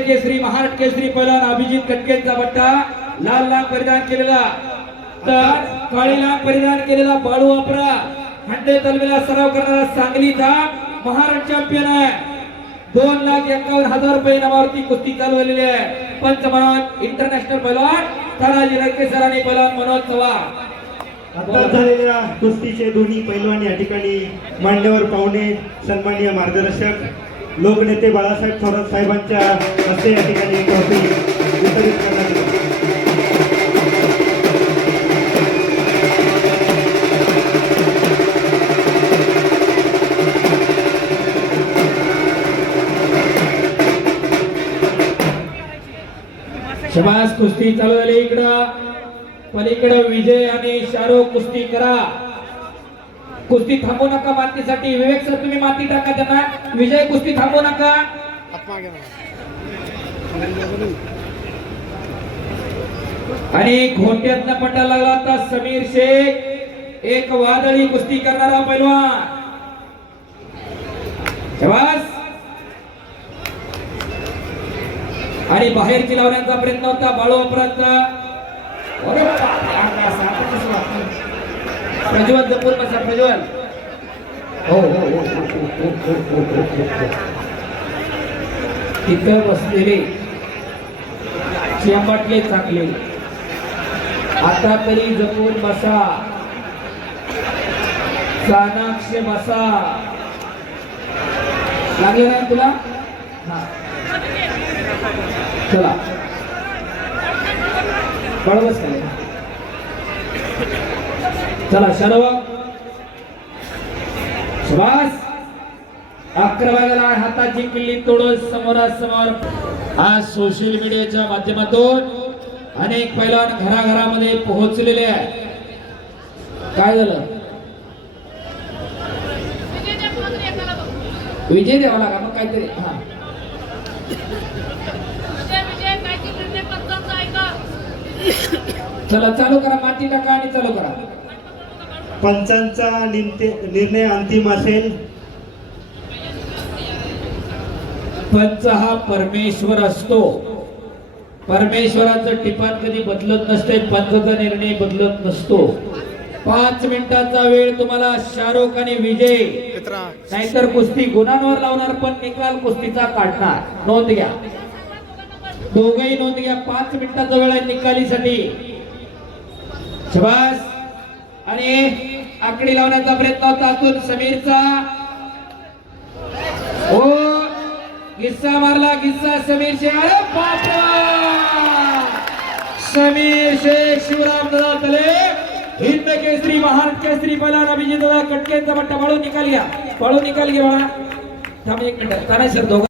केसरी महाराष्ट्र केसरी पैलवान अभिजित कटकेंचा बट्टा लाल लांब परिधान केलेला तर काळी लांब परिधान केलेला बाळू वापरा हंडे तलवेला सराव करणारा सांगलीचा महाराष्ट्र चॅम्पियन आहे. 2,51,000 रुपये नावावरती कुस्ती चालवलेली आहे. पंचमहान इंटरनॅशनल पैलवान तानाजी लंकेसर आणि पैलवान मनोज चव्हाण. आता झालेल्या कुस्तीचे दोन्ही पैलवान या ठिकाणी मान्यवर पाहुणे सन्माननीय मार्गदर्शक लोकनेते बाळासाहेब थोरात साहेबांच्या हस्ते या ठिकाणी ट्रॉफी वितरित करण्यात आली. शबास कुस्ती चालू झाली. इकडं पलीकडे विजय आणि शाहरुख कुस्ती करा. कुस्ती थांबू नका मातीसाठी. विवेक सर तुम्ही माती टाका त्यांना. विजय कुस्ती थांबू नका. आणि घोट्यातनं पट्टा लागला आता समीर शेख एक वादळी कुस्ती करणारा पैलवान. शबास. आणि बाहेरची लावण्याचा प्रयत्न होता बाळू वापरांचा. प्रज्वल जपून बसा प्रज्वल. हो हो हो तिथं बसलेले चिंबाटले चाकले आता तरी जपून बसा. चाणाक्ष बसा. लागलं नाही तुला? चला बरोबर चला सर्व शबास. 11 वाजला हाताची किल्ली तोडून समोरासमोर आज सोशल मीडियाच्या माध्यमातून अनेक पैलवान घराघरामध्ये पोहोचलेले आहे. काय झालं? विजय द्यावा लागा मग काहीतरी. हा चला चालू करा. माती टाका आणि चालू करा. पंचांचा निर्णय अंतिम असेल. पंच हा परमेश्वर असतो. परमेश्वराचं टिपाण कधी बदलत नसते. पंचाचा निर्णय बदलत नसतो. 5 मिनिटाचा वेळ तुम्हाला शाहरुख आणि विजय नाहीतर कुस्ती गुणांवर लावणार पण निकाल कुस्तीचा काढणार. नोंद घ्या. दोघेही नोंद घ्या. 5 मिनिटाचा वेळ आहे निकालीसाठी. शबास. आणि आकडी लावण्याचा प्रयत्न होता अतुल समीरचा. हो गिस्सा मारला. गिस्सा समीर शेख. अरे बापा समीर शेख शिवराम दादा तले हिंद केसरी महाराष्ट्र केसरी पैलवान अभिजित दादा कटकेंचा बट्टा. बाळू निकाल घ्या. बाळू निकाल घ्या. थांब एक मिनिट. तानाजी सर दोघं